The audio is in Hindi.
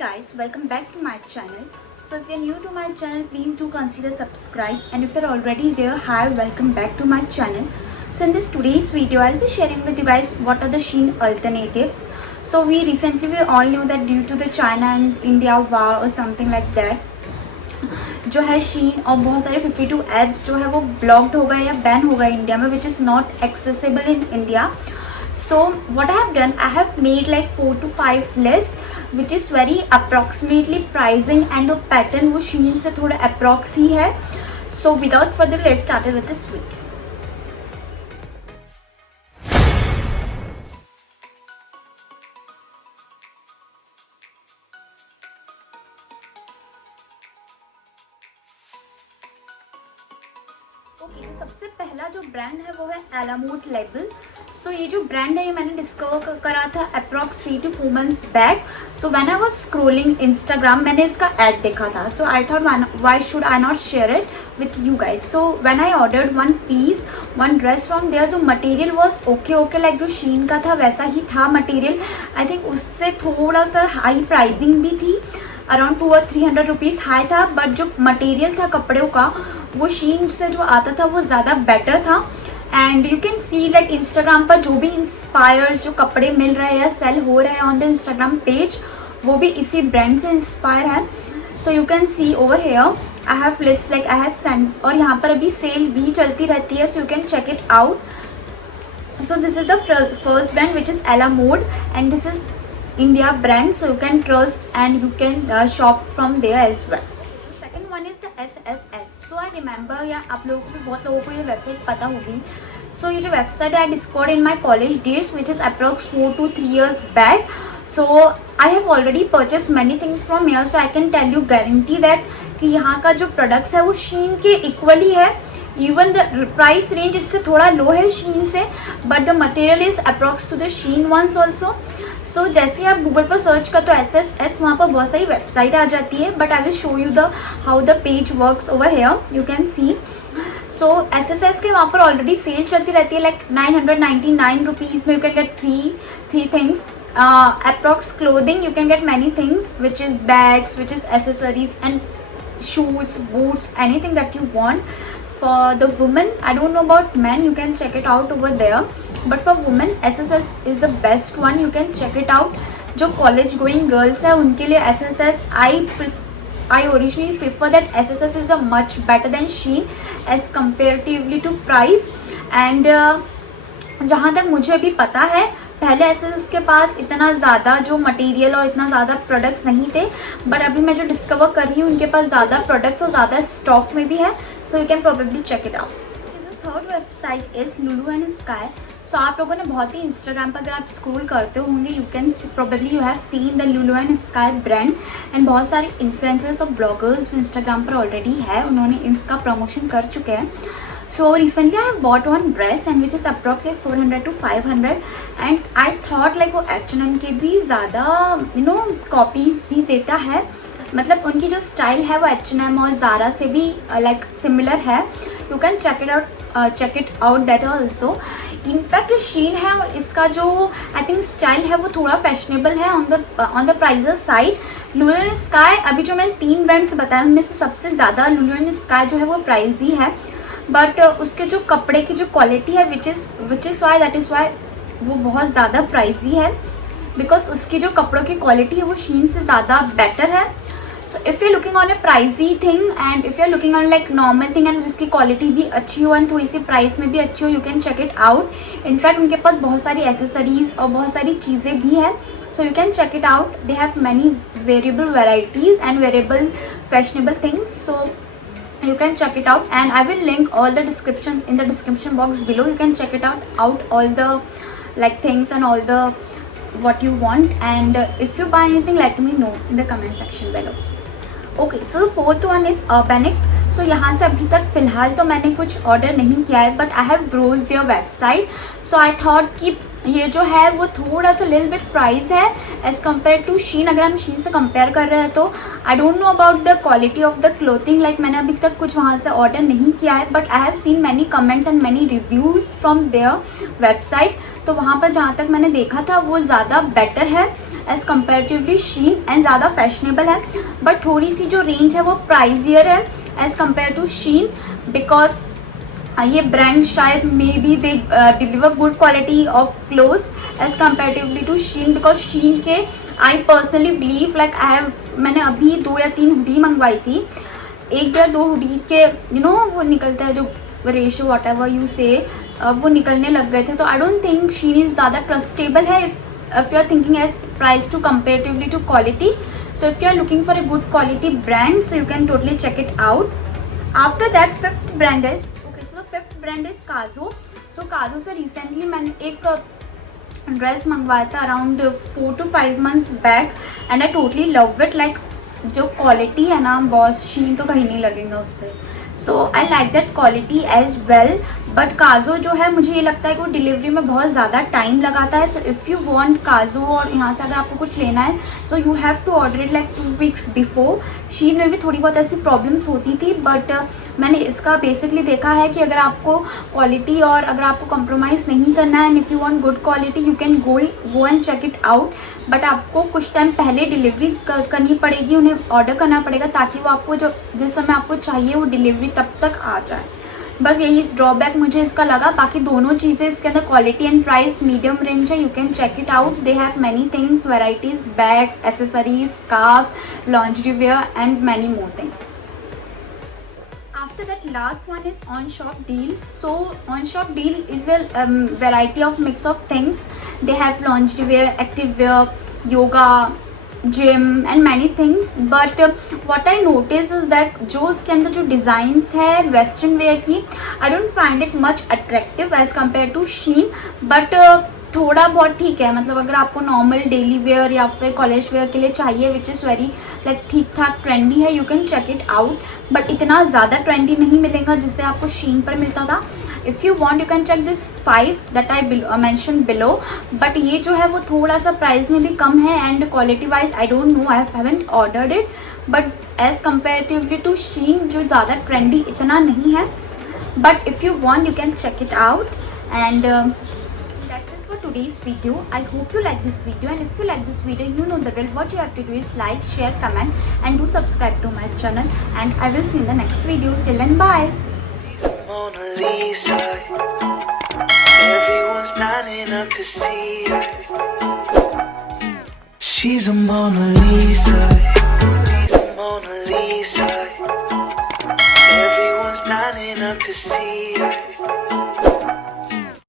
guys, welcome back to my channel. So if you're new to my channel, please do consider subscribe, and if you're already there, hi, welcome back to my channel. So in this today's video, I'll be sharing with you guys what are the Shein alternatives. So we all knew that due to the China and India war or something like that, जो है Shein और बहुत सारे 52 एप्स जो है वो ब्लॉक्ड हो गए या बैन हो गए इंडिया में, which is not accessible in India. So what I have done, I have made like 4 to 5 lists which is very approximately pricing, and वो pattern वो Shein से थोड़ा approx ही है. So without further ado, let's start with this video. Okay, तो सबसे पहला जो ब्रांड है वो है एलामोड लेबल. सो ये जो ब्रांड है ये मैंने डिस्कवर करा था approx 3 to 4 months back. So when I was scrolling Instagram, मैंने इसका एड देखा था. So I thought why should I not share it with you guys. So when I ordered one dress from there, जो मटेरियल वॉज ओके लाइक जो शीन का था वैसा ही था मटेरियल. आई थिंक उससे थोड़ा सा हाई प्राइसिंग भी थी, अराउंड 200 or 300 रुपीज़ हाई था, बट जो मटेरियल था कपड़ों का वो शीन से जो आता था वो ज़्यादा बेटर था. And you can C like Instagram पर जो भी इंस्पायर्स जो कपड़े मिल रहे हैं सेल हो रहे हैं ऑन द इंस्टाग्राम पेज, वो भी इसी ब्रांड से इंस्पायर है. So you can see over here I have list like I have send, और यहाँ पर अभी सेल भी चलती रहती है, so you can check it out. So this is the first brand which is Alamode, and this is India brand, so you can trust and you can shop from there as well. Second one is the SSS. So I remember, या आप लोगों को भी बहुत लोगों को ये वेबसाइट पता होगी. So ये जो वेबसाइट है I discovered in my college days, which is approx 4 to 3 years back. So I have already purchased many things from here, so I can tell you guarantee that कि यहाँ का जो प्रोडक्ट्स है वो Shein के इक्वली है. इवन द प्राइस रेंज इससे थोड़ा लो है Shein से, but the material is approx to the Shein ones also. So जैसे आप गूगल पर सर्च कर तो SSS, वहाँ पर बहुत सारी वेबसाइट आ जाती है, but I will show you the how the page works over here. You can C. So SSS के वहाँ पर ऑलरेडी सेल चलती रहती है, लाइक 999 रुपीज़ में you can get three things. Approx clothing you can get many things which is bags, which is accessories and shoes, boots, anything that you want. For the women, I don't know about men, you can check it out over there, but for women SSS is the best one. You can check it out. जो college going girls है उनके लिए SSS, I originally prefer that SSS is a much better than Shein as comparatively to price. And जहाँ तक मुझे अभी पता है, पहले SSS के पास इतना ज़्यादा जो मटेरियल और इतना ज़्यादा प्रोडक्ट्स नहीं थे, बट अभी मैं जो डिस्कवर कर रही हूँ उनके पास ज़्यादा प्रोडक्ट्स और ज़्यादा स्टॉक में भी है. So you can probably check it out. Third website is Lulu and Sky. So आप लोगों ने बहुत ही इंस्टाग्राम पर अगर आप स्क्रॉल करते होंगे, you can probably you have seen the Lulu and sky brand, and बहुत सारे इन्फ्लुएंसर्स और ब्लॉगर्स इंस्टाग्राम पर ऑलरेडी है, उन्होंने इसका प्रमोशन कर चुके हैं. So recently I have bought one dress and which is approximately 400 to 500, and I thought like वो H&M के भी ज़्यादा कॉपीज़ भी देता है, मतलब उनकी जो स्टाइल है वो H&M और Zara से भी लाइक सिमिलर है. You can check it out that also. In fact जो Shein है और इसका जो आई थिंक स्टाइल है वो थोड़ा फैशनेबल है on the pricier side. Lulu and Sky, अभी जो मैंने 3 ब्रांड्स बताए उनमें से सबसे ज़्यादा लुलू एंड स्काई जो है वो प्राइज ही है, बट उसके जो कपड़े की जो क्वालिटी है which is why that is why वो बहुत ज़्यादा प्राइजी है, बिकॉज उसकी जो कपड़ों की क्वालिटी है वो Shein से ज़्यादा बेटर है. So if you looking on a pricey thing and if you are looking on like normal thing and जिसकी क्वालिटी भी अच्छी हो एंड थोड़ी सी प्राइस में भी अच्छी हो, you can check it out. In fact उनके पास बहुत सारी एसेसरीज और बहुत सारी चीज़ें भी है, so you can check it out. They have many variable varieties and variable fashionable things. So you can check it out, and I will link all the description in the description box below. You can check it out all the like things and all the what you want, and if you buy anything let me know in the comment section below. Okay, so the fourth one is Urbanic. So यहाँ से अभी तक फ़िलहाल तो मैंने कुछ ऑर्डर नहीं किया है, but I have browse their website. So I thought कि ये जो है वो थोड़ा सा लिटिल बिट प्राइस है एज कम्पेयर टू Shein. अगर हम Shein से कंपेयर कर रहे हैं तो I don't know about the quality of the clothing, like मैंने अभी तक कुछ वहाँ से ऑर्डर नहीं किया है, but I have seen many comments and many reviews from their website. तो वहाँ पर जहाँ तक मैंने देखा था वो ज़्यादा बेटर है एज कंपेरेटिवली शीन, एंड ज़्यादा फैशनेबल है, बट थोड़ी सी जो रेंज है वो प्राइजियर है as compare to Shein, because ये ब्रांड शायद may be they deliver good quality of clothes as comparatively to Shein, because Shein के आई पर्सनली बिलीव लाइक मैंने अभी 2 या 3 हुडी मंगवाई थी, 1 या 2 हुडी के वो निकलता है जो रेशो वॉट एवर यू से, वो निकलने लग गए थे, तो I don't think Shein is ज़्यादा ट्रस्टेबल है if you are thinking as price to comparatively to quality. So if you are looking for a good quality brand, so you can totally check it out. After that, fifth brand is the fifth brand is Kazo. So Kazo से recently मैंने एक ड्रेस मंगवाया था around 4 to 5 months back, and I totally love it, like जो क्वालिटी है ना बॉस, शीन तो कहीं नहीं लगेगा उससे, so I like that quality as well. But Kazo जो है मुझे ये लगता है कि वो डिलीवरी में बहुत ज़्यादा टाइम लगाता है. सो इफ़ यू वांट काजो और यहाँ से अगर आपको कुछ लेना है तो you have to order it like 2 weeks before. Shein में भी थोड़ी बहुत ऐसी प्रॉब्लम्स होती थी, बट मैंने इसका बेसिकली देखा है कि अगर आपको क्वालिटी और अगर आपको कॉम्प्रोमाइज़ नहीं करना है, and if you want good quality you can go and check it out. But आपको कुछ टाइम पहले डिलीवरी करनी पड़ेगी, उन्हें ऑर्डर करना पड़ेगा ताकि वो आपको जो जिस समय आपको चाहिए वो डिलीवरी तब तक आ जाए. बस यही ड्रॉबैक मुझे इसका लगा. बाकी दोनों चीज़ें इसके अंदर quality and price medium range है. You can check it out. They have many things, varieties, bags, accessories, scarf, lingerie wear and many more things. After that, last one is on shop deals. So on shop deal is a variety of mix of things. They have lingerie wear, active wear, yoga, gym and many things. But what I notice is that जो उसके अंदर जो डिज़ाइंस है वेस्टर्न वेयर की, I don't find it much attractive as compared to Shein. But थोड़ा बहुत ठीक है, मतलब अगर आपको नॉर्मल डेली वेयर या फिर कॉलेज वेयर के लिए चाहिए विच इज़ वेरी लाइक ठीक ठाक ट्रेंडी है, you can check it out. But इतना ज़्यादा ट्रेंडी नहीं मिलेगा जिससे आपको शीन पर मिलता था. If you want you can check this 5 that I mention below. But ये जो है वो थोड़ा सा प्राइस में भी कम है, and quality wise I don't know, I haven't ordered it, but as comparatively to Shein जो ज़्यादा ट्रेंडी इतना नहीं है. But if you want you can check it out. And that's it for today's video. I hope you like this video, and if you like this video, you know the drill. What you have to do is like, share, comment and do subscribe to my channel, and I will see you in the next video. Till then, bye. Mona Lisa, everyone's lining up to see her. She's a Mona Lisa, she's a Mona Lisa, everyone's lining up to see her.